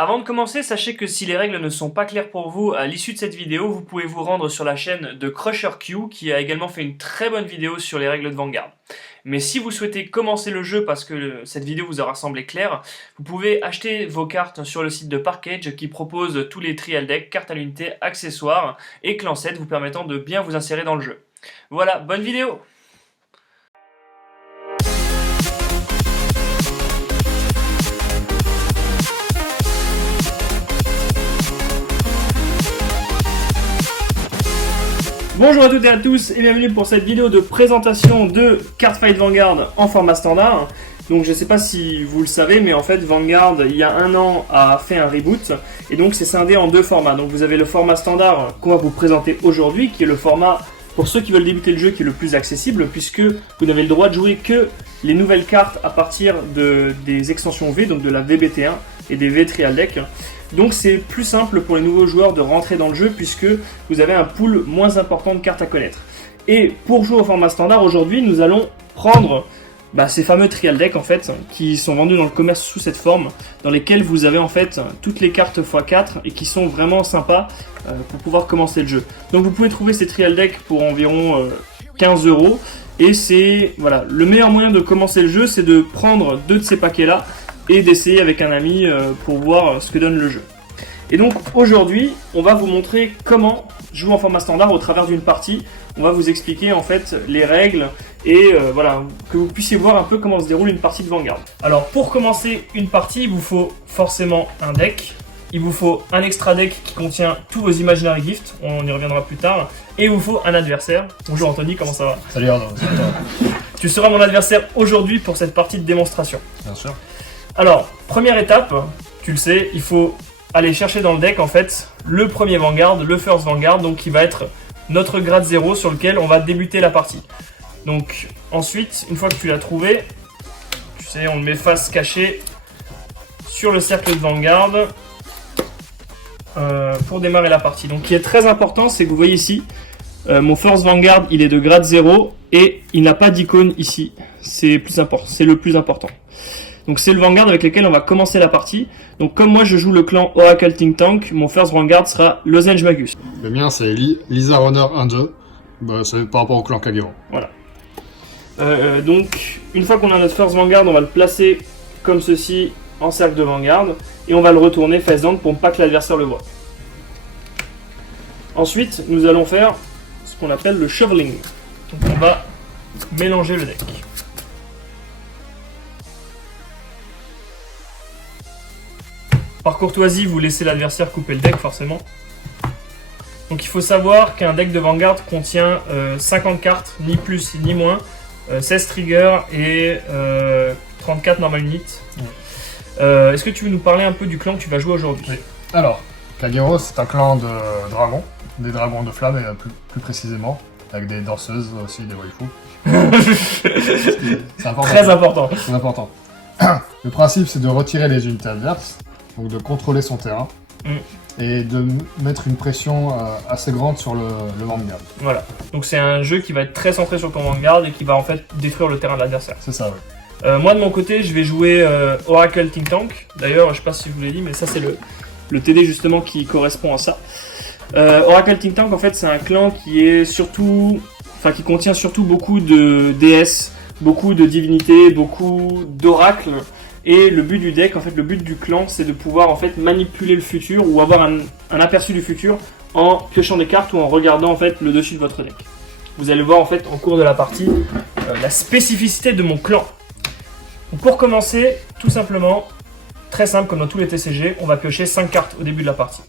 Avant de commencer, sachez que si les règles ne sont pas claires pour vous à l'issue de cette vidéo, vous pouvez vous rendre sur la chaîne de Crusher Q qui a également fait une très bonne vidéo sur les règles de Vanguard. Mais si vous souhaitez commencer le jeu parce que cette vidéo vous aura semblé claire, vous pouvez acheter vos cartes sur le site de Parkage qui propose tous les trial decks, cartes à l'unité, accessoires et clan set vous permettant de bien vous insérer dans le jeu. Voilà, bonne vidéo! Bonjour à toutes et à tous et bienvenue pour cette vidéo de présentation de Cardfight Vanguard en format standard. Donc je sais pas si vous le savez, mais en fait Vanguard il y a un an a fait un reboot et donc c'est scindé en deux formats. Donc vous avez le format standard qu'on va vous présenter aujourd'hui, qui est le format pour ceux qui veulent débuter le jeu qui est le plus accessible, puisque vous n'avez le droit de jouer que les nouvelles cartes à partir des extensions V, donc de la VBT1 et des V Trial Deck. Donc c'est plus simple pour les nouveaux joueurs de rentrer dans le jeu puisque vous avez un pool moins important de cartes à connaître. Et pour jouer au format standard, aujourd'hui nous allons prendre ces fameux trial decks en fait, qui sont vendus dans le commerce sous cette forme, dans lesquels vous avez en fait toutes les cartes x4 et qui sont vraiment sympas pour pouvoir commencer le jeu. Donc vous pouvez trouver ces trial decks pour environ 15 € et c'est voilà, le meilleur moyen de commencer le jeu, c'est de prendre deux de ces paquets là et d'essayer avec un ami pour voir ce que donne le jeu. Et donc aujourd'hui, on va vous montrer comment jouer en format standard au travers d'une partie. On va vous expliquer en fait les règles et voilà, que vous puissiez voir un peu comment se déroule une partie de Vanguard. Alors pour commencer une partie, il vous faut forcément un deck. Il vous faut un extra deck qui contient tous vos Imaginary Gifts, on y reviendra plus tard. Et il vous faut un adversaire. Bonjour Anthony, comment ça va? Salut Arnaud, ça va? Tu seras mon adversaire aujourd'hui pour cette partie de démonstration. Bien sûr. Alors, première étape, tu le sais, il faut aller chercher dans le deck en fait le premier Vanguard, le First Vanguard, donc qui va être notre grade 0 sur lequel on va débuter la partie. Donc ensuite, une fois que tu l'as trouvé, tu sais, on le met face cachée sur le cercle de Vanguard pour démarrer la partie. Donc ce qui est très important, c'est que vous voyez ici, mon First Vanguard il est de grade 0 et il n'a pas d'icône ici. C'est plus important, c'est le plus important. Donc c'est le Vanguard avec lequel on va commencer la partie. Donc comme moi je joue le clan Oracle Think Tank, mon First Vanguard sera Lozenge Magus. Le mien c'est Lisa Runner 1-2, c'est par rapport au clan Kagero. Voilà. Donc une fois qu'on a notre First Vanguard, on va le placer comme ceci en cercle de Vanguard. Et on va le retourner face down pour ne pas que l'adversaire le voie. Ensuite nous allons faire ce qu'on appelle le shoveling. Donc on va mélanger le deck. Par courtoisie, vous laissez l'adversaire couper le deck, forcément. Donc il faut savoir qu'un deck de Vanguard contient 50 cartes, ni plus ni moins, 16 triggers et 34 normal units. Est-ce que tu veux nous parler un peu du clan que tu vas jouer aujourd'hui? Oui. Alors, Kagero c'est un clan de dragons, des dragons de flammes plus précisément, avec des danseuses aussi, des waifus. C'est important. Très important. C'est important. Le principe c'est de retirer les unités adverses, donc de contrôler son terrain, et de mettre une pression assez grande sur le Vanguard. Voilà, donc c'est un jeu qui va être très centré sur ton Vanguard et qui va en fait détruire le terrain de l'adversaire. C'est ça, oui. Moi de mon côté, je vais jouer Oracle Think Tank. D'ailleurs, je sais pas si je vous l'ai dit, mais ça c'est le TD justement qui correspond à ça. Oracle Think Tank, en fait, c'est un clan qui est surtout, qui contient surtout beaucoup de déesses, beaucoup de divinités, beaucoup d'oracles. Et le but du deck, en fait, le but du clan, c'est de pouvoir en fait manipuler le futur ou avoir un aperçu du futur en piochant des cartes ou en regardant en fait le dessus de votre deck. Vous allez voir en fait en cours de la partie la spécificité de mon clan. Donc, pour commencer, tout simplement, très simple comme dans tous les TCG, on va piocher 5 cartes au début de la partie.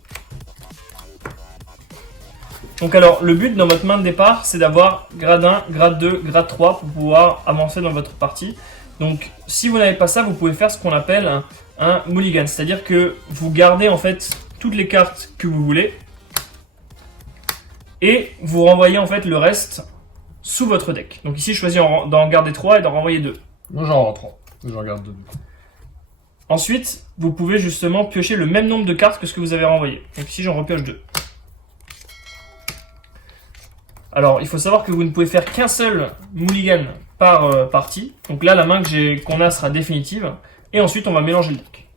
Donc alors, le but dans votre main de départ, c'est d'avoir grade 1, grade 2, grade 3 pour pouvoir avancer dans votre partie. Donc si vous n'avez pas ça, vous pouvez faire ce qu'on appelle un mulligan, c'est-à-dire que vous gardez en fait toutes les cartes que vous voulez et vous renvoyez en fait le reste sous votre deck. Donc ici je choisis d'en garder 3 et d'en renvoyer 2. Moi j'en rends 3, j'en garde 2. Ensuite, vous pouvez justement piocher le même nombre de cartes que ce que vous avez renvoyé. Donc ici j'en repioche 2. Alors il faut savoir que vous ne pouvez faire qu'un seul mulligan par partie. Donc là, la main qu'on a sera définitive. Et ensuite, on va mélanger le deck.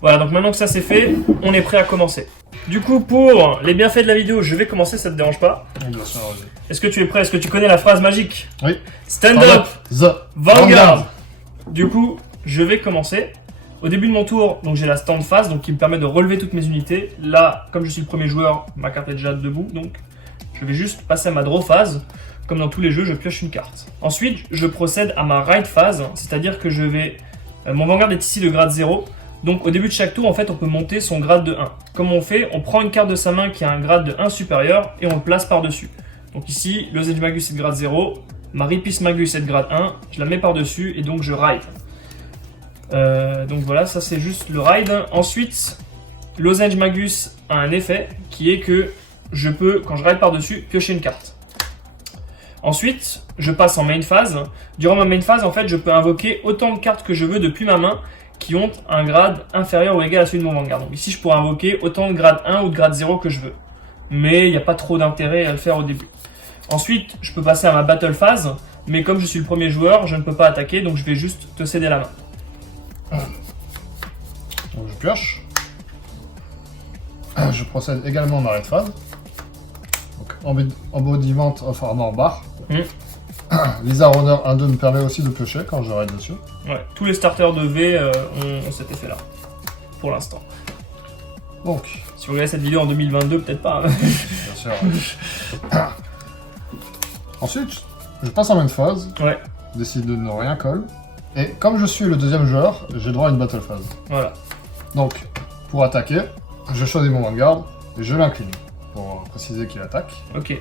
Voilà, donc maintenant que ça c'est fait, on est prêt à commencer. Du coup, pour les bienfaits de la vidéo, je vais commencer, ça te dérange pas? Bien sûr, vas-y. Est-ce que tu es prêt? Est-ce que tu connais la phrase magique? Oui. Stand up, The Vanguard. Du coup, je vais commencer. Au début de mon tour, donc j'ai la stand phase, donc qui me permet de relever toutes mes unités. Là, comme je suis le premier joueur, ma carte est déjà debout, donc je vais juste passer à ma draw phase. Comme dans tous les jeux, je pioche une carte. Ensuite, je procède à ma ride phase, c'est-à-dire que je vais... mon Vanguard est ici de grade 0. Donc au début de chaque tour, en fait, on peut monter son grade de 1. Comme on fait, on prend une carte de sa main qui a un grade de 1 supérieur et on le place par-dessus. Donc ici, Lozenge Magus est de grade 0, ma Ripice Magus est de grade 1, je la mets par-dessus et donc je ride. Donc voilà, ça c'est juste le ride. Ensuite, Lozenge Magus a un effet qui est que je peux, quand je ride par-dessus, piocher une carte. Ensuite, je passe en main phase. Durant ma main phase, en fait, je peux invoquer autant de cartes que je veux depuis ma main qui ont un grade inférieur ou égal à celui de mon Vanguard. Donc ici, je pourrais invoquer autant de grade 1 ou de grade 0 que je veux. Mais il n'y a pas trop d'intérêt à le faire au début. Ensuite, je peux passer à ma battle phase, mais comme je suis le premier joueur, je ne peux pas attaquer, donc je vais juste te céder la main. Donc je pioche. Je procède également à ma raid phase. Donc Embodiment of Armor Bar. Lizard Runner 1-2 me permet aussi de piocher quand je raid dessus. Ouais, tous les starters de V ont cet effet-là, pour l'instant. Donc, si vous regardez cette vidéo en 2022, peut-être pas. Hein. Bien sûr. Ensuite, je passe en main phase. Ouais. Décide de ne rien call. Et comme je suis le deuxième joueur, j'ai droit à une battle phase. Voilà. Donc, pour attaquer, je choisis mon Vanguard et je l'incline. Pour préciser qu'il attaque. Ok.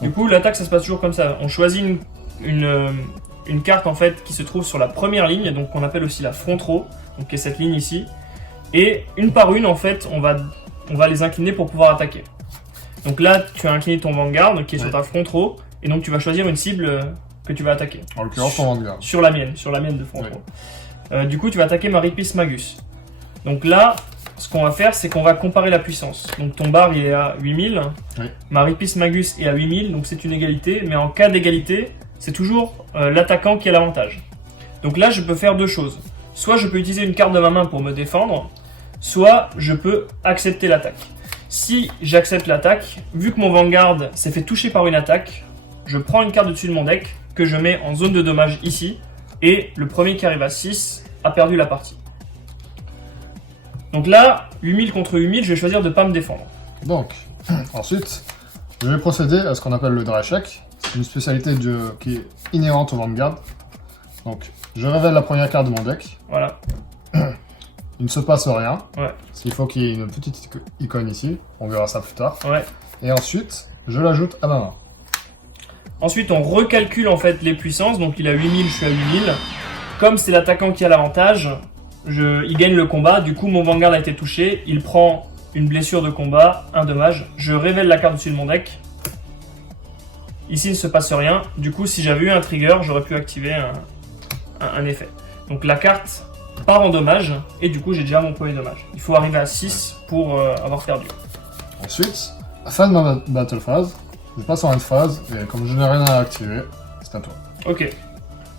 Du coup, l'attaque, ça se passe toujours comme ça. On choisit une carte en fait qui se trouve sur la première ligne, donc qu'on appelle aussi la front row, donc qui est cette ligne ici. Et une par une, en fait, on va les incliner pour pouvoir attaquer. Donc là, tu as incliné ton Vanguard qui est sur ta front row, et donc tu vas choisir une cible que tu vas attaquer. En l'occurrence, ton Vanguard. Sur la mienne de front row. Du coup, tu vas attaquer ma Ripice Magus. Donc là, ce qu'on va faire, c'est qu'on va comparer la puissance. Donc ton bar, il est à 8000. Oui. Ma Ripice Magus est à 8000, donc c'est une égalité. Mais en cas d'égalité, c'est toujours l'attaquant qui a l'avantage. Donc là, je peux faire deux choses. Soit je peux utiliser une carte de ma main pour me défendre, soit je peux accepter l'attaque. Si j'accepte l'attaque, vu que mon Vanguard s'est fait toucher par une attaque, je prends une carte au-dessus de mon deck que je mets en zone de dommage ici, et le premier qui arrive à 6 a perdu la partie. Donc là, 8000 contre 8000, je vais choisir de ne pas me défendre. Donc, ensuite, je vais procéder à ce qu'on appelle le dry check. C'est une spécialité qui est inhérente au Vanguard. Donc, je révèle la première carte de mon deck. Voilà. Il ne se passe rien. Ouais. Il faut qu'il y ait une petite icône ici. On verra ça plus tard. Ouais. Et ensuite, je l'ajoute à ma main. Ensuite, on recalcule en fait les puissances. Donc il a 8000, je suis à 8000. Comme c'est l'attaquant qui a l'avantage, il gagne le combat. Du coup, mon Vanguard a été touché. Il prend une blessure de combat, un dommage. Je révèle la carte dessus de mon deck. Ici, il ne se passe rien. Du coup, si j'avais eu un trigger, j'aurais pu activer un effet. Donc la carte part en dommage. Et du coup, j'ai déjà mon premier dommage. Il faut arriver à 6 pour avoir perdu. Ensuite, à la fin de ma battle phase, je passe en end phase. Et comme je n'ai rien à activer, c'est à toi. Ok.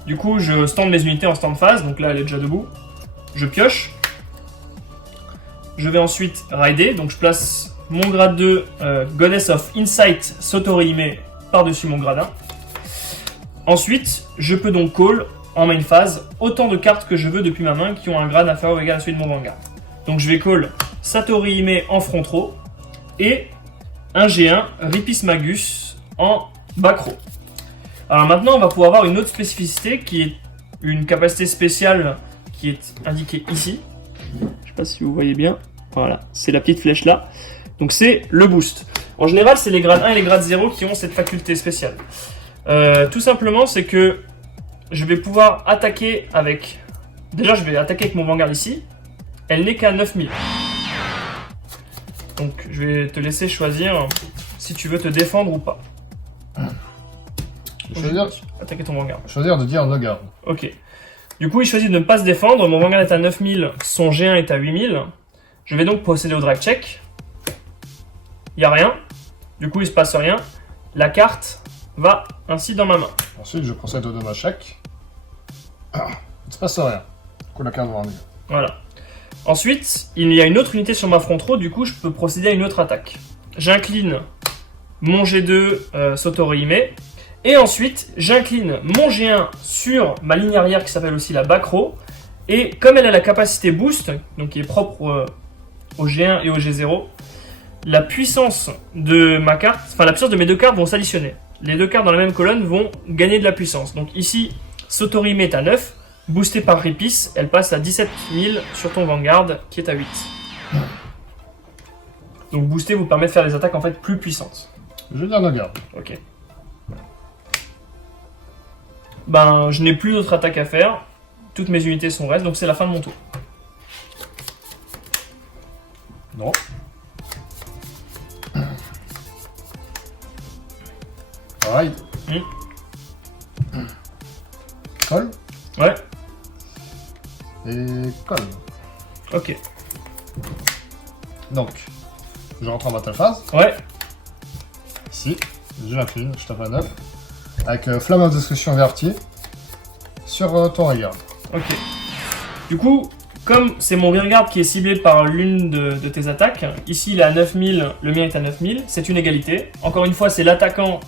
Du coup, je stand mes unités en stand phase. Donc là, elle est déjà debout. Je pioche. Je vais ensuite rider. Donc je place mon grade 2 Goddess of Insight Sotorihime par-dessus mon grade 1. Ensuite, je peux donc call en main phase autant de cartes que je veux depuis ma main qui ont un grade inférieur ou égal à celui de mon Vanguard. Donc je vais call Satorihime en front row et un G1 Ripice Magus en back row. Alors maintenant, on va pouvoir avoir une autre spécificité qui est une capacité spéciale qui est indiquée ici. Je sais pas si vous voyez bien. Voilà, c'est la petite flèche là. Donc c'est le boost. En général, c'est les grades 1 et les grades 0 qui ont cette faculté spéciale. Tout simplement, c'est que je vais pouvoir attaquer avec... Déjà, je vais attaquer avec mon Vanguard ici. Elle n'est qu'à 9000. Donc, je vais te laisser choisir si tu veux te défendre ou pas. Attaquer ton Vanguard. Choisir de dire no guard. Ok. Du coup, il choisit de ne pas se défendre. Mon Vanguard est à 9000, son G1 est à 8000. Je vais donc procéder au drag check. Il n'y a rien. Du coup, il ne se passe rien. La carte va ainsi dans ma main. Ensuite, je procède au dommage check. Il se passe rien. Du coup, la carte va en Voilà. Ensuite, il y a une autre unité sur ma front row, du coup, je peux procéder à une autre attaque. J'incline mon G2 Sotorihime, et ensuite, j'incline mon G1 sur ma ligne arrière qui s'appelle aussi la back row, et comme elle a la capacité boost, donc qui est propre au G1 et au G0, la puissance de ma carte, enfin la puissance de mes deux cartes vont s'additionner. Les deux cartes dans la même colonne vont gagner de la puissance. Donc ici, Sotorihime est à 9, boostée par Ripice, elle passe à 17 000 sur ton Vanguard qui est à 8. Donc booster vous permet de faire des attaques en fait plus puissantes. Je garde la garde. Ok. Ben, je n'ai plus d'autres attaques à faire. Toutes mes unités sont restes, donc c'est la fin de mon tour. Non. Ride. Colle. Ouais. Et colle. Ok. Donc, je rentre en battle phase. Ouais. Ici, je l'incline, je tape à 9. Avec flamme à destruction vertie sur ton regard. Ok. Du coup, comme c'est mon rearguard qui est ciblé par l'une de tes attaques, ici il est à 9000, le mien est à 9000, c'est une égalité. Encore une fois, c'est l'attaquant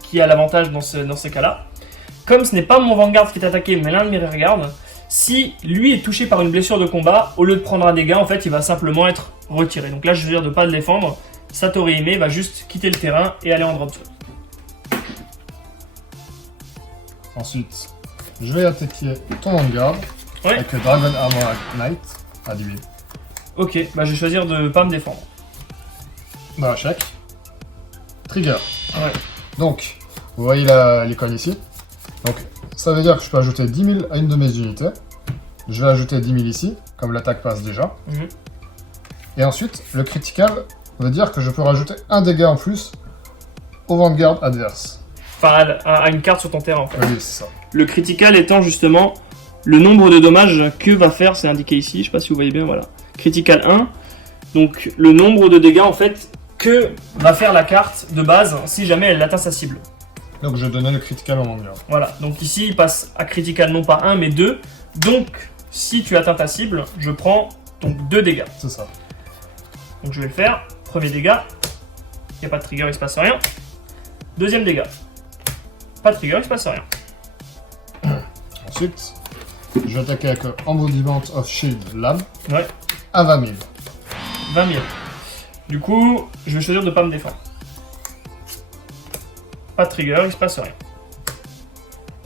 qui a l'avantage dans ces cas-là. Comme ce n'est pas mon Vanguard qui est attaqué, mais l'un de mes rearguards, si lui est touché par une blessure de combat, au lieu de prendre un dégât, en fait, il va simplement être retiré. Donc là, je veux dire de ne pas le défendre. Sotorihime va juste quitter le terrain et aller en drop zone. Ensuite, je vais attaquer ton Vanguard. Ouais. Avec Dragon Armor Knight à 10 000. Ok, bah je vais choisir de ne pas me défendre. Bah, check. Trigger. Ouais. Donc, vous voyez l'icône ici. Donc, ça veut dire que je peux ajouter 10 000 à une de mes unités. Je vais ajouter 10 000 ici, comme l'attaque passe déjà. Et ensuite, le critical veut dire que je peux rajouter un dégât en plus au Vanguard adverse. Enfin, à une carte sur ton terrain en fait. Oui, c'est ça. Le critical étant justement le nombre de dommages que va faire, c'est indiqué ici, je sais pas si vous voyez bien, voilà. Critical 1, donc le nombre de dégâts en fait que va faire la carte de base si jamais elle atteint sa cible. Donc je donnais le critical au Vanguard. Voilà, donc ici il passe à critical non pas 1 mais 2, donc si tu atteins ta cible, je prends donc 2 dégâts. C'est ça. Donc je vais le faire, premier dégât, il n'y a pas de trigger, il se passe rien. Deuxième dégât, pas de trigger, il se passe rien. Ensuite, je vais attaquer avec Embodiment of Shield Lame Ouais. à 20 000. 20 000. Du coup, je vais choisir de ne pas me défendre. Pas de trigger, il se passe rien.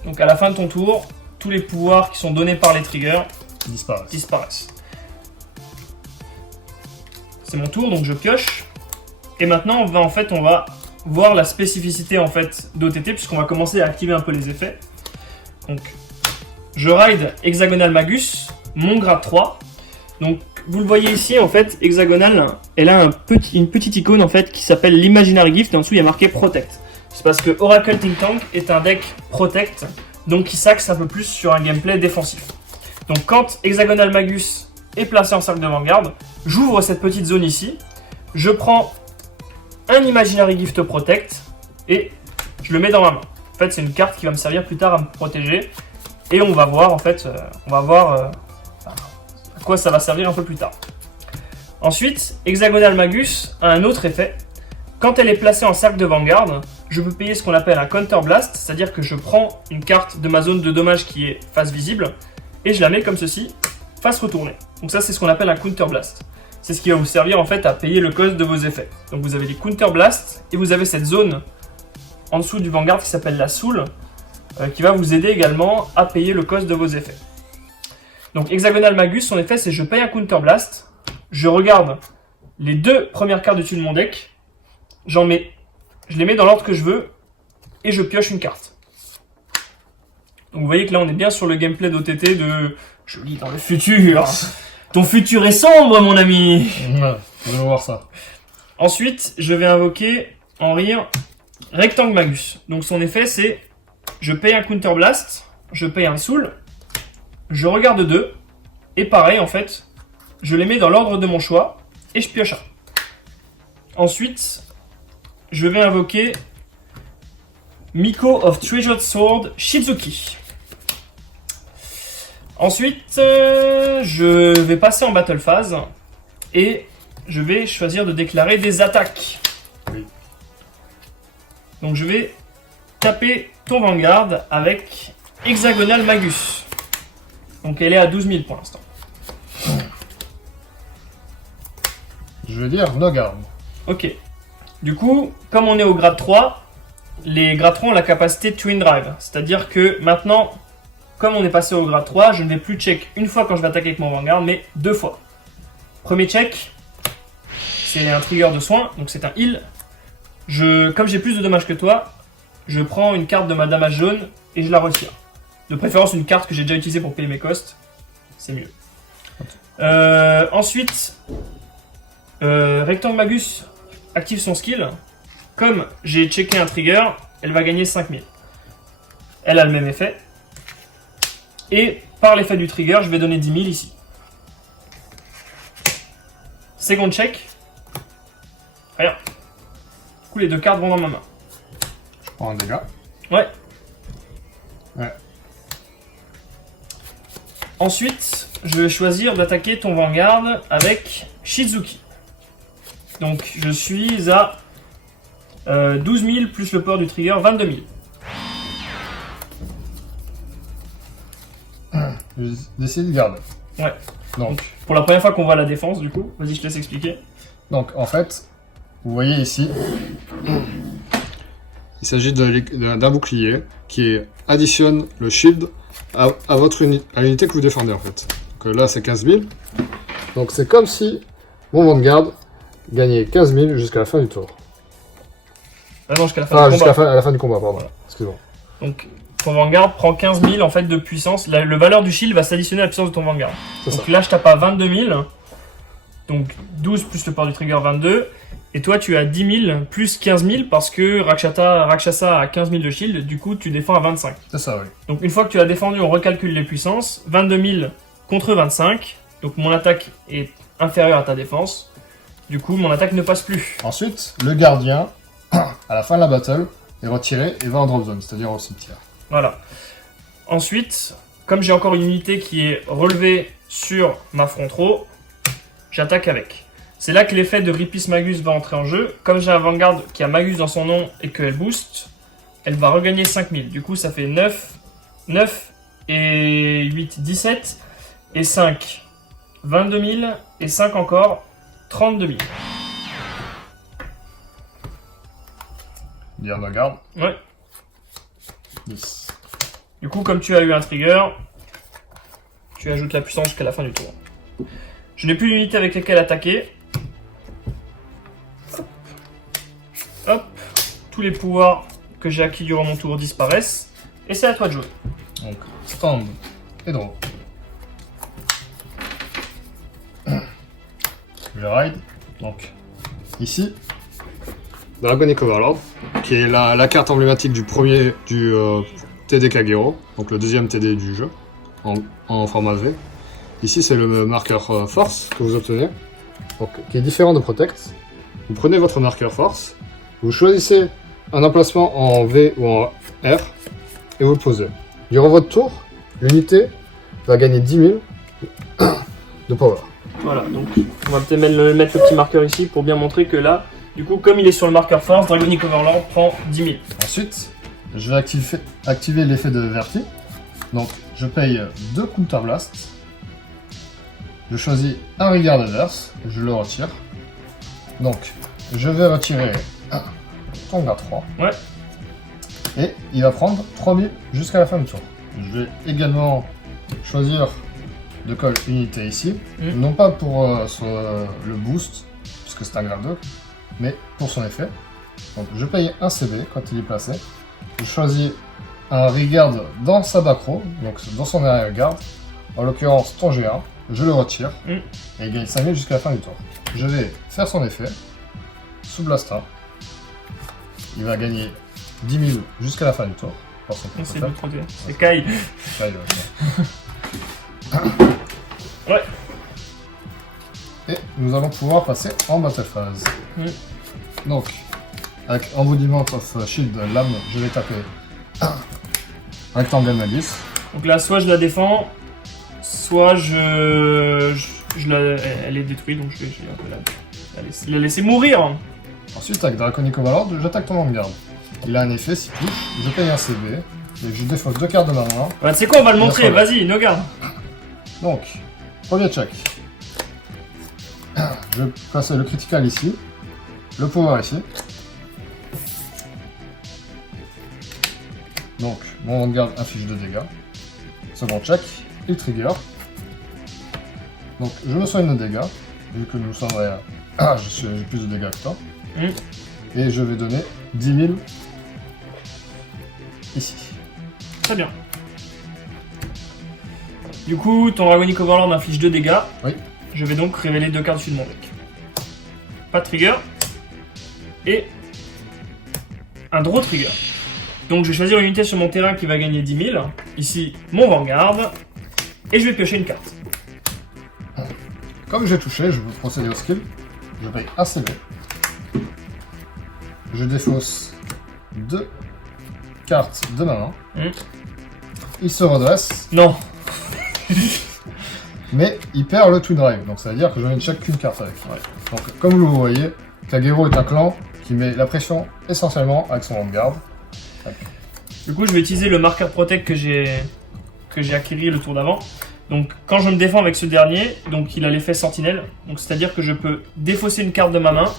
Donc à la fin de ton tour, tous les pouvoirs qui sont donnés par les triggers disparaissent. C'est mon tour, donc je pioche. Et maintenant, on va voir la spécificité en fait d'OTT, puisqu'on va commencer à activer un peu les effets. Donc, je ride Hexagonal Magus, mon grade 3. Donc, vous le voyez ici, en fait, Hexagonal, elle a une petite icône en fait qui s'appelle l'Imaginary Gift, et en dessous il y a marqué Protect. C'est parce que Oracle Think Tank est un deck Protect, donc qui s'axe un peu plus sur un gameplay défensif. Donc, quand Hexagonal Magus est placé en cercle de Vanguard, j'ouvre cette petite zone ici, je prends un Imaginary Gift Protect et je le mets dans ma main. En fait, c'est une carte qui va me servir plus tard à me protéger. Et on va voir, en fait, à quoi ça va servir un peu plus tard. Ensuite, Hexagonal Magus a un autre effet. Quand elle est placée en cercle de Vanguard, je peux payer ce qu'on appelle un Counter Blast, c'est-à-dire que je prends une carte de ma zone de dommage qui est face visible, et je la mets comme ceci, face retournée. Donc ça, c'est ce qu'on appelle un Counter Blast. C'est ce qui va vous servir, en fait, à payer le cost de vos effets. Donc vous avez les Counter Blast, et vous avez cette zone en dessous du Vanguard qui s'appelle la Soul, qui va vous aider également à payer le cost de vos effets. Donc Hexagonal Magus, son effet c'est je paye un Counter Blast, je regarde les deux premières cartes dessus de mon deck, je les mets dans l'ordre que je veux, et je pioche une carte. Donc vous voyez que là on est bien sur le gameplay d'OTT de « Je lis dans le futur !» Ton futur est sombre mon ami. Ouais, je vais voir ça. Ensuite, je vais invoquer en rire Rectangle Magus. Donc son effet c'est je paye un Counter Blast, je paye un Soul, je regarde deux, et pareil en fait, je les mets dans l'ordre de mon choix, et je pioche un. Ensuite, je vais invoquer Miko of Treasured Sword Shizuki. Ensuite, je vais passer en battle phase et je vais choisir de déclarer des attaques. Oui. Donc je vais taper ton Vanguard avec Hexagonal Magus. Donc elle est à 12 000 pour l'instant. Je vais dire no garde. Ok. Du coup, comme on est au grade 3, les grades 3 ont la capacité Twin Drive. C'est-à-dire que maintenant, comme on est passé au grade 3, je ne vais plus check une fois quand je vais attaquer avec mon Vanguard, mais 2 fois. Premier check, c'est un trigger de soin, donc c'est un heal. Comme j'ai plus de dommages que toi, je prends une carte de ma damage jaune et je la retire. De préférence une carte que j'ai déjà utilisée pour payer mes costs, c'est mieux. Ensuite, Rectangle Magus active son skill. Comme j'ai checké un trigger, elle va gagner 5000. Elle a le même effet. Et par l'effet du trigger, je vais donner 10 000 ici. Second check. Rien. Du coup, les 2 cartes vont dans ma main. Je prends un dégât. Ouais. Ouais. Ensuite, je vais choisir d'attaquer ton Vanguard avec Shizuki. Donc, je suis à 12 000 plus le port du trigger, 22 000. Je décide de garder. Ouais. Donc, Pour la première fois qu'on voit la défense, du coup, vas-y, je te laisse expliquer. donc en fait, vous voyez ici, il s'agit d'un bouclier qui additionne le shield à l'unité que vous défendez en fait. Donc là c'est 15 000. Donc c'est comme si mon Vanguard gagnait 15 000 jusqu'à la fin du tour. Ah non, jusqu'à la fin Ah, du jusqu'à combat. la fin du combat, pardon. Excuse-moi. Donc, ton Vanguard prend 15 000 en fait de puissance. Le valeur du shield va s'additionner à la puissance de ton Vanguard. C'est ça. Donc là, je tape à 22 000. Donc 12 plus le port du trigger, 22. Et toi, tu as 10 000 plus 15 000 parce que Rakshasa a 15 000 de shield. Du coup, tu défends à 25. C'est ça, oui. Donc une fois que tu as défendu, on recalcule les puissances. 22 000 contre 25. Donc mon attaque est inférieure à ta défense. Du coup, mon attaque ne passe plus. Ensuite, le gardien, à la fin de la battle, est retiré et va en drop zone, c'est-à-dire au cimetière. Voilà. Ensuite, comme j'ai encore une unité qui est relevée sur ma front row, j'attaque avec. C'est là que l'effet de Ripis Magus va entrer en jeu. Comme j'ai un Vanguard qui a Magus dans son nom et qu'elle booste, elle va regagner 5000. Du coup, ça fait 9 et 8, 17 et 5, 22 000 et 5 encore, 32 000. Dire no garde. Ouais. 10. Du coup, comme tu as eu un trigger, tu ajoutes la puissance jusqu'à la fin du tour. Je n'ai plus d'unité avec laquelle attaquer. Hop. Hop. Tous les pouvoirs que j'ai acquis durant mon tour disparaissent. Et c'est à toi de jouer. Donc, stand et draw. Je ride. Donc, ici, Dragonic Overlord, qui est la carte emblématique du premier TD Kagero, donc le deuxième TD du jeu, en format V. Ici, c'est le marqueur Force que vous obtenez, donc, qui est différent de Protect. Vous prenez votre marqueur Force, vous choisissez un emplacement en V ou en R, et vous le posez. Durant votre tour, l'unité va gagner 10 000 de power. Voilà, donc on va peut-être mettre le petit marqueur ici pour bien montrer que là, du coup, comme il est sur le marqueur Force, Dragonic Overlord prend 10 000. Ensuite, je vais activer l'effet de Verti. Donc, je paye 2 Counter Blast. Je choisis un Regard Adverse, je le retire. Donc, je vais retirer ton grade 3. Ouais. Et il va prendre 3000 jusqu'à la fin du tour. Je vais également choisir de coller une unité ici. Non pas pour le boost, puisque c'est un grade 2, mais pour son effet. Donc, je paye un CB quand il est placé. Je choisis un Regard dans sa backrow, donc dans son arrière-garde. En l'occurrence, ton G1. Je le retire. Et il gagne 5000 jusqu'à la fin du tour. Je vais faire son effet. Sous Blasta. Il va gagner 10 000 jusqu'à la fin du tour. Pour son C'est propre trop bien. C'est Kai. attaque. Ouais. Et nous allons pouvoir passer en battle phase. Donc, avec Embodiment of Shield Lame, je vais taper Rectangle Magus. Donc là, soit je la défends, soit elle est détruite, donc je vais un peu la laisser mourir. Ensuite, avec Draconic Overlord, j'attaque ton Vanguard. Il a un effet, s'il touche, je paye un CB, et je défausse 2 cartes de ma main. Bah, tu sais quoi, on va le montrer, vas-y, Nogarde. Donc, premier check. Je vais placer le critical ici, le pouvoir ici. Donc, mon Vanguard inflige 2 dégâts. Second check, il trigger. Donc, je me soigne de dégâts, vu que nous sommes à... j'ai plus de dégâts que toi. Et je vais donner 10 000 ici. Très bien. Du coup, ton Draconic Overlord inflige 2 dégâts. Oui. Je vais donc révéler 2 cartes dessus de mon deck. Pas de trigger. Et un draw trigger. Donc je vais choisir une unité sur mon terrain qui va gagner 10 000. Ici, mon Vanguard. Et je vais piocher une carte. Comme j'ai touché, je vais procéder au skill. Je paye un CB. Je défausse 2 cartes de ma main. Il se redresse. Non. Mais il perd le Twin Drive. Donc ça veut dire que je ne check qu'une carte avec. Ouais. Donc comme vous le voyez, Kagero est un clan qui met la pression essentiellement avec son Vanguard. Du coup, je vais utiliser le marqueur Protect que j'ai acquis le tour d'avant. Donc, quand je me défends avec ce dernier, donc il a l'effet Sentinelle. Donc, c'est-à-dire que je peux défausser une carte de ma main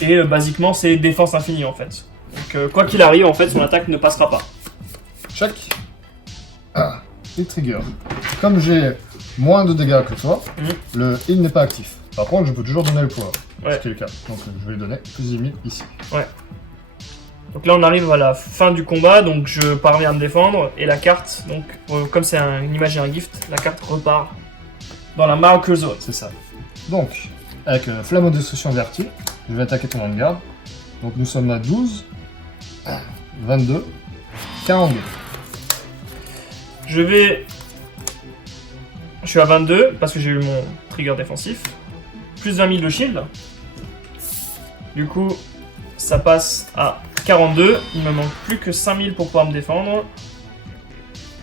et basiquement, c'est défense infinie en fait. Donc, quoi qu'il arrive, en fait, son attaque ne passera pas. Check. Il trigger. Comme j'ai moins de dégâts que toi, le heal n'est pas actif. Par contre, je peux toujours donner le pouvoir. Ouais. Ce qui est le cas. Donc, je vais lui donner plus 10 000 ici. Ouais. Donc là on arrive à la fin du combat, donc je parviens à me défendre, et la carte, donc comme c'est une image et un gift, la carte repart dans la marker zone. C'est ça. Donc, avec Flamme de Destruction Verti, je vais attaquer ton Vanguard. Donc nous sommes à 12, 22, 42. Je suis à 22 parce que j'ai eu mon trigger défensif, plus 20 000 de shield. Du coup, ça passe à 42, il me manque plus que 5 000 pour pouvoir me défendre.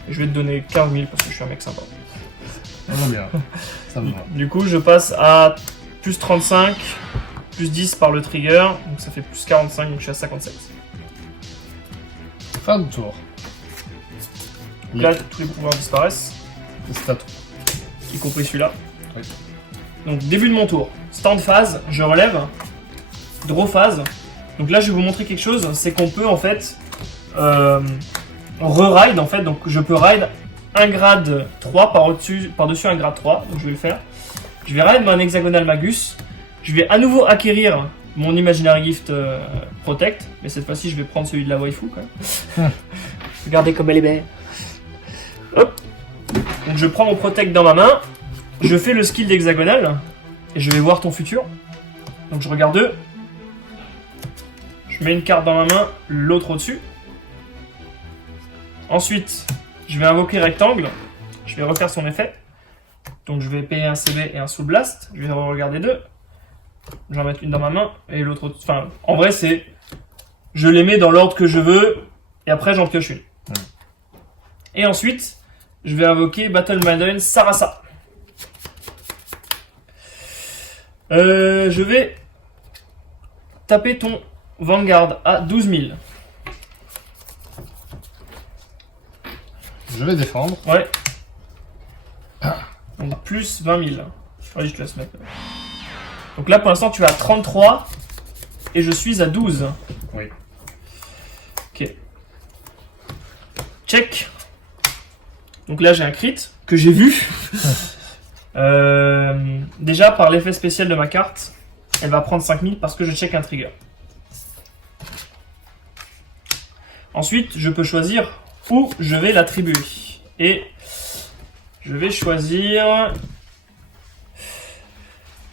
Je vais te donner 15 000 parce que je suis un mec sympa. Ça va bien, ça me va. Du coup, je passe à plus 35, plus 10 par le trigger, donc ça fait plus 45, donc je suis à 57. Fin de tour. Donc là, tous les pouvoirs disparaissent, C'est à toi. y compris celui-là. Oui. Donc début de mon tour. Stand phase, je relève. Draw phase. Donc là, je vais vous montrer quelque chose, c'est qu'on peut en fait re-ride en fait. Donc je peux ride un grade 3 par-dessus un grade 3. Donc je vais le faire. Je vais ride mon hexagonal magus. Je vais à nouveau acquérir mon imaginary gift protect, mais cette fois-ci, je vais prendre celui de la waifu quand même. Regardez comme elle est belle. Hop. Donc je prends mon protect dans ma main. Je fais le skill d'hexagonal et je vais voir ton futur. Donc je regarde deux. Je mets une carte dans ma main, l'autre au-dessus. Ensuite, je vais invoquer rectangle. Je vais refaire son effet. Donc je vais payer un CB et un Soul Blast. Je vais regarder deux. Je vais en mettre une dans ma main et l'autre au-dessus. Enfin, en vrai, c'est... Je les mets dans l'ordre que je veux et après j'en pioche une. Et ensuite, je vais invoquer Battle Maiden Sarasa. Je vais taper ton Vanguard à 12 000. Je vais défendre. Ouais. Donc plus 20 000. Allez, je te laisse mettre. Donc là, pour l'instant, tu es à 33 et je suis à 12. Oui. Ok. Check. Donc là, j'ai un crit que j'ai vu. Déjà, par l'effet spécial de ma carte, elle va prendre 5000 parce que je check un trigger. Ensuite, je peux choisir où je vais l'attribuer. Et je vais choisir...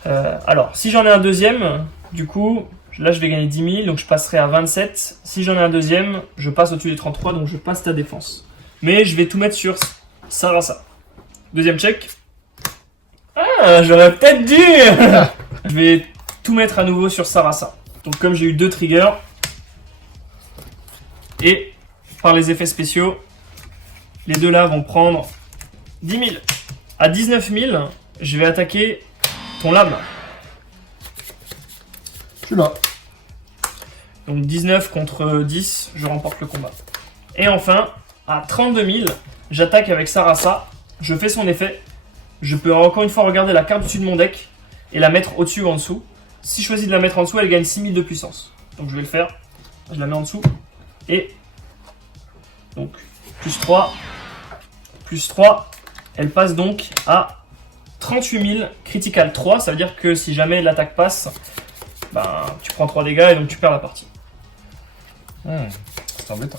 alors, si j'en ai un deuxième, du coup, là je vais gagner 10 000, donc je passerai à 27. Si j'en ai un deuxième, je passe au-dessus des 33, donc je passe ta défense. Mais je vais tout mettre sur Sarasa. Deuxième check. Ah, j'aurais peut-être dû. Je vais tout mettre à nouveau sur Sarasa. Donc comme j'ai eu deux triggers, et par les effets spéciaux, les deux là vont prendre 10 000. À 19 000, je vais attaquer ton lame. Je suis là. Donc 19 contre 10, je remporte le combat. Et enfin, à 32 000, j'attaque avec Sarasa. Je fais son effet. Je peux encore une fois regarder la carte au-dessus de mon deck et la mettre au-dessus ou en dessous. Si je choisis de la mettre en dessous, elle gagne 6000 de puissance. Donc je vais le faire. Je la mets en dessous. Et donc plus 3. Plus 3. Elle passe donc à 38 000 critical 3. Ça veut dire que si jamais l'attaque passe, ben, tu prends 3 dégâts et donc tu perds la partie. C'est embêtant.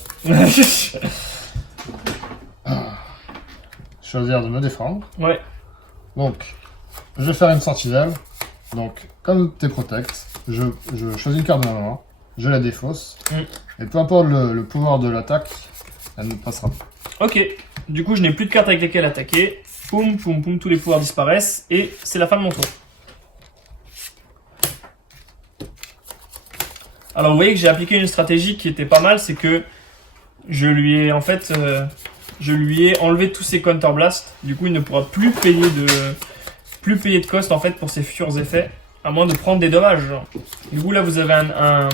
Choisir de me défendre. Ouais. Donc, je vais faire une sentinelle. Donc, comme t'es protect, je choisis une carte de ma main, je la défausse, et peu importe le pouvoir de l'attaque, elle ne passera pas. Ok, du coup je n'ai plus de cartes avec lesquelles attaquer. Poum, poum, poum, tous les pouvoirs disparaissent, et c'est la fin de mon tour. Alors vous voyez que j'ai appliqué une stratégie qui était pas mal, c'est que je lui ai en fait, je lui ai enlevé tous ses counter blast. Du coup il ne pourra plus payer de cost en fait pour ses futurs effets, à moins de prendre des dommages. Du coup là vous avez un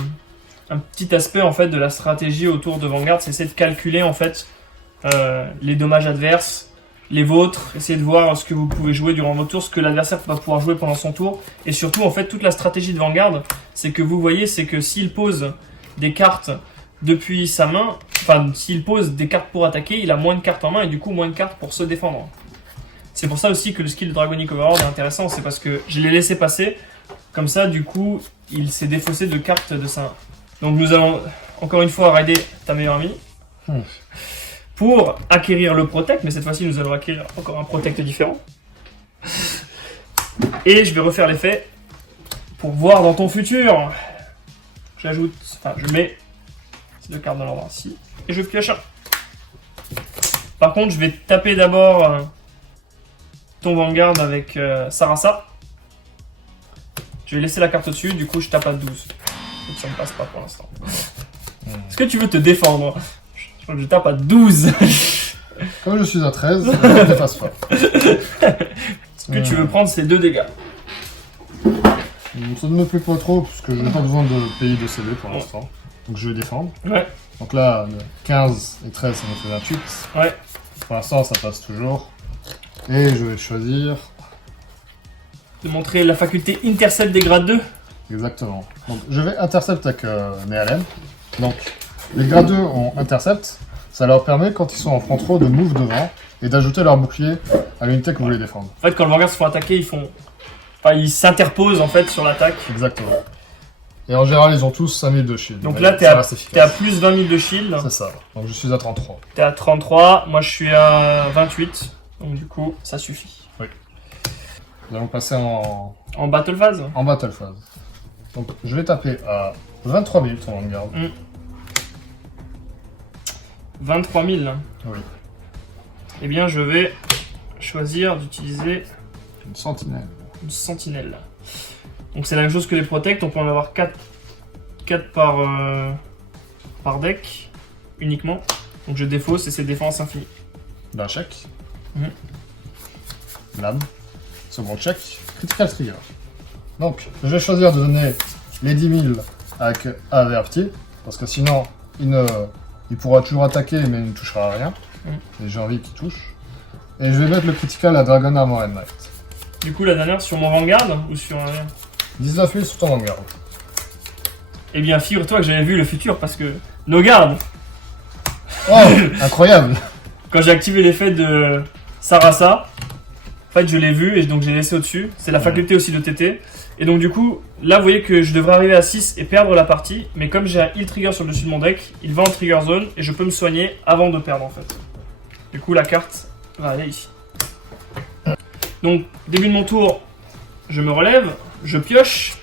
petit aspect en fait de la stratégie autour de Vanguard, c'est essayer de calculer en fait les dommages adverses, les vôtres, essayer de voir ce que vous pouvez jouer durant votre tour, ce que l'adversaire va pouvoir jouer pendant son tour, et surtout en fait toute la stratégie de Vanguard, c'est que vous voyez, c'est que s'il pose des cartes depuis sa main, enfin s'il pose des cartes pour attaquer, il a moins de cartes en main et du coup moins de cartes pour se défendre. C'est pour ça aussi que le skill de Dragonic Overlord est intéressant, c'est parce que je l'ai laissé passer, comme ça du coup il s'est défaussé de cartes de sa main. Donc nous allons encore une fois raider ta meilleure amie. Pour acquérir le Protect, mais cette fois-ci nous allons acquérir encore un Protect différent. Et je vais refaire l'effet pour voir dans ton futur. J'ajoute, enfin je mets ces deux cartes dans l'ordre ici, et je pioche un. Par contre je vais taper d'abord ton Vanguard avec Sarasa. Je vais laisser la carte au-dessus, du coup je tape à 12. Donc ça ne passe pas pour l'instant. Est-ce que tu veux te défendre? Je tape à 12. Comme je suis à 13, je ne dépasse pas. Est-ce que tu veux prendre ces 2 dégâts? Ça ne me plaît pas trop, parce que je n'ai pas besoin de payer de CD pour l'instant. Donc je vais défendre. Ouais. Donc là, le 15 et 13, ça me fait 28. Ouais. Pour l'instant, ça passe toujours. Et je vais choisir... De montrer la faculté Intercept des grades 2. Exactement. Donc je vais intercept avec Nehalem. Donc les grades 2 ont intercept. Ça leur permet, quand ils sont en front row, de move devant et d'ajouter leur bouclier à l'unité que vous voulez défendre. En fait, quand le Vanguard se font attaquer, ils font... Enfin, ils s'interposent en fait sur l'attaque. Exactement. Et en général, ils ont tous 5000 de shield. Donc là, t'es à plus 20 000 de shield. C'est ça. Donc je suis à 33. T'es à 33, moi je suis à 28. Donc du coup, ça suffit. Oui. Nous allons passer En battle phase. en battle phase. Donc je vais taper à 23 000 ton Vanguard. 23 000. Oui. Eh bien, je vais choisir d'utiliser Une sentinelle. une sentinelle. Donc c'est la même chose que les protects, on peut en avoir 4 par deck uniquement. Donc je défausse et c'est défense infinie. D'un check. Lame. Second check. Critical trigger. Donc je vais choisir de donner les 10 000 avec averti, parce que sinon il pourra toujours attaquer mais il ne touchera à rien. Et j'ai envie qu'il touche. Et je vais mettre le critical à Dragon Armor and Knight. Du coup la dernière sur mon Vanguard ou sur un... 19 000 sur ton Vanguard. Eh bien figure-toi que j'avais vu le futur parce que... No garde. Oh, incroyable. Quand j'ai activé l'effet de Sarasa, en fait je l'ai vu et donc j'ai laissé au-dessus. C'est la faculté aussi de TT. Et donc du coup, là vous voyez que je devrais arriver à 6 et perdre la partie. Mais comme j'ai un heal trigger sur le dessus de mon deck, il va en trigger zone et je peux me soigner avant de perdre en fait. Du coup la carte va aller ici. Donc début de mon tour, je me relève, je pioche.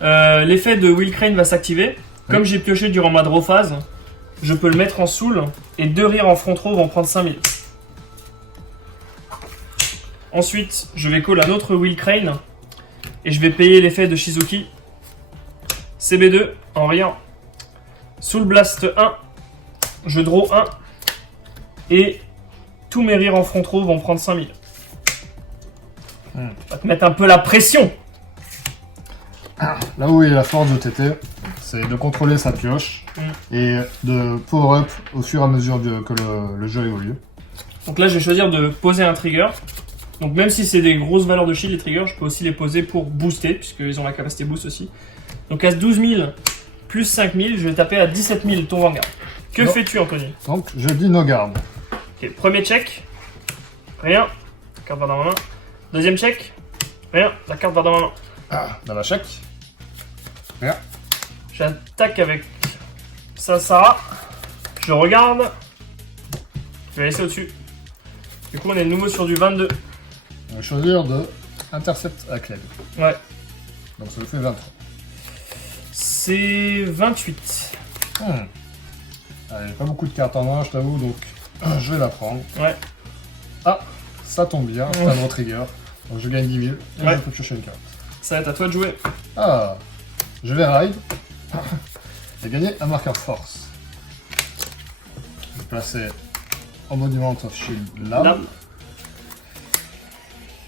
L'effet de Will Crane va s'activer. Comme j'ai pioché durant ma draw phase, je peux le mettre en soul et 2 rires en front row vont prendre 5000. Ensuite, je vais call un autre Will Crane et je vais payer l'effet de Shizuki. CB2 en riant. Soul Blast 1, je draw 1 et tous mes rires en front row vont prendre 5000. On va te mettre un peu la pression. Là où est la force de TT, c'est de contrôler sa pioche et de power up au fur et à mesure que le jeu évolue. Donc là, je vais choisir de poser un trigger. Donc même si c'est des grosses valeurs de shield, les triggers, je peux aussi les poser pour booster, puisqu'ils ont la capacité boost aussi. Donc à 12 000 plus 5 000, je vais taper à 17 000 ton Vanguard. Que fais-tu, Anthony? Donc je dis no guard. Ok, premier check. Rien. La carte va dans ma main. Deuxième check. Rien. La carte va dans ma main. Dans la chèque. Rien. J'attaque avec ça. Je regarde. Je vais laisser au-dessus. Du coup, on est de nouveau sur du 22. On va choisir de intercept avec l'aide. Ouais. Donc ça nous fait 23. C'est 28. Allez, pas beaucoup de cartes en main, je t'avoue, donc je vais la prendre. Ouais. Ah, ça tombe bien, c'est un gros trigger. Donc je gagne 10 000 et Ouais. je peux piocher une carte. Ça va être à toi de jouer. Ah, je vais ride et gagner un marqueur force. Je vais placer en Monument of Shield là.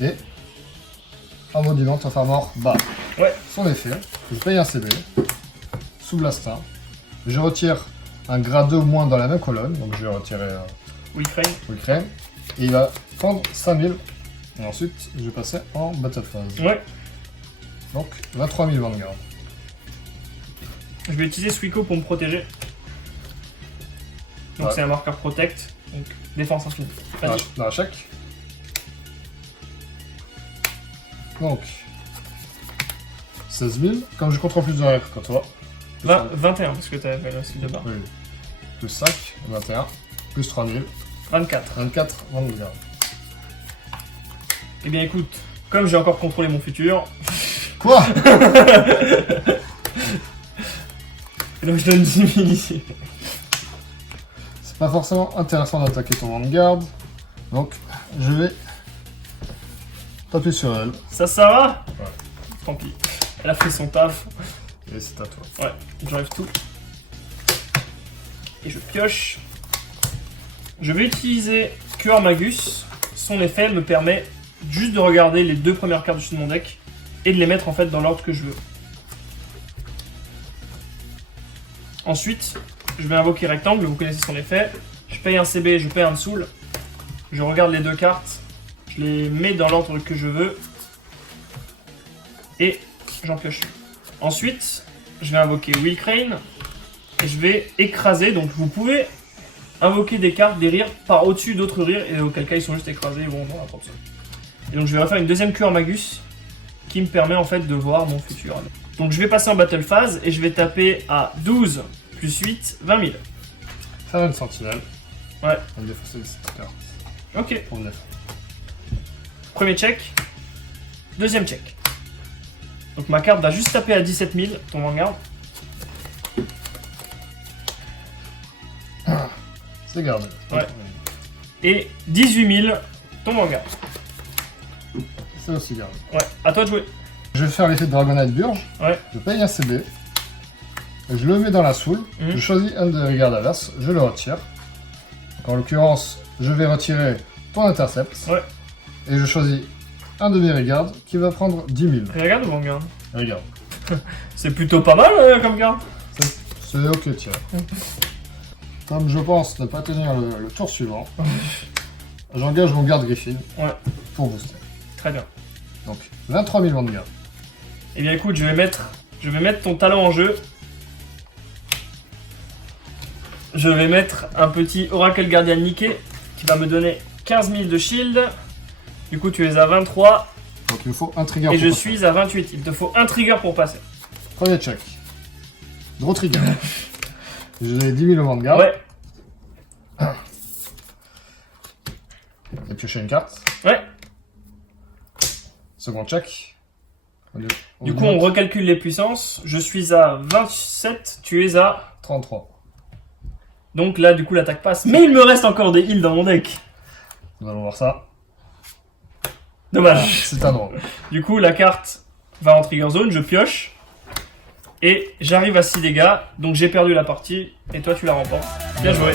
Et en Monument of Armor bas. Ouais. Son effet, je paye un CB, sous Blastin, je retire un grade 2 ou moins dans la même colonne, donc je vais retirer Weak et il va prendre 5000, et ensuite je vais passer en Battle Phase. Ouais. Donc 23 000 Vanguard. Je vais utiliser Suiko pour me protéger. Donc Ouais. c'est un marqueur protect. Donc défense infinie. Vas-y. Dans la chèque. Donc 16 000, comme je contrôle plus de règles que toi. 21 parce que tu avais le style de barre. Oui. Plus 5, 21, plus 3 000, 24. 24 Vanguard. Eh bien écoute, comme j'ai encore contrôlé mon futur, Quoi? et donc je donne 10 000 ici. C'est pas forcément intéressant d'attaquer ton Vanguard, donc je vais taper sur elle. Ça va? Ouais. Tant pis. Elle a fait son taf. Et c'est à toi. Ouais, j'enlève tout. Et je pioche. Je vais utiliser Cure Magus. Son effet me permet juste de regarder les deux premières cartes dessus de mon deck et de les mettre en fait dans l'ordre que je veux. Ensuite, je vais invoquer Rectangle, vous connaissez son effet. Je paye un CB, je paye un Soul. Je regarde les deux cartes, je les mets dans l'ordre que je veux et j'en pioche une. Ensuite, je vais invoquer Will Crane et je vais écraser. Donc vous pouvez invoquer des cartes, des rires par au-dessus d'autres rires et auquel cas ils sont juste écrasés et vont dans la porte. Et donc je vais refaire une deuxième Cure Magus qui me permet en fait de voir mon futur. Donc je vais passer en Battle Phase et je vais taper à 12 plus 8, 20 000. Faire une sentinelle. Ouais. Et défausser cette carte. Ok. Pour le défaut. Premier check. Deuxième check. Donc ma carte va juste taper à 17 000, ton Vanguard. C'est gardé. Ouais. Et 18 000, ton Vanguard. C'est aussi gardé. Ouais, à toi de jouer. Je vais faire l'effet de Dragonite Burge. Ouais. Je paye un CB. Je le mets dans la soul. Mhm. Je choisis un des regards adverses. Je le retire. Donc, en l'occurrence, je vais retirer ton intercept. Ouais. Et je choisis un de mes regards qui va prendre 10 000. Regarde le Vanguard. Regarde. C'est plutôt pas mal comme carte. C'est ok, tiens. Comme je pense ne pas tenir le tour suivant, j'engage mon garde Griffin pour booster. Très bien. Donc 23 000 Vanguard. Eh bien écoute, je vais mettre ton talent en jeu. Je vais mettre un petit Oracle Guardian Niké qui va me donner 15 000 de shield. Du coup, tu es à 23 Donc il me faut un trigger et pour je passer. suis à 28. Il te faut un trigger pour passer. Premier check. Gros trigger. J'ai 10 000 au Vanguard. Ouais, Et piocher une carte. ouais. Second check. Du coup, on recalcule les puissances. Je suis à 27, tu es à... 33. Donc là, du coup, l'attaque passe. Mais il me reste encore des heals dans mon deck. Nous allons voir ça. Dommage. C'est un drôle. Du coup, la carte va en trigger zone, je pioche. Et j'arrive à 6 dégâts. Donc j'ai perdu la partie. Et toi, tu la remportes. Bien joué.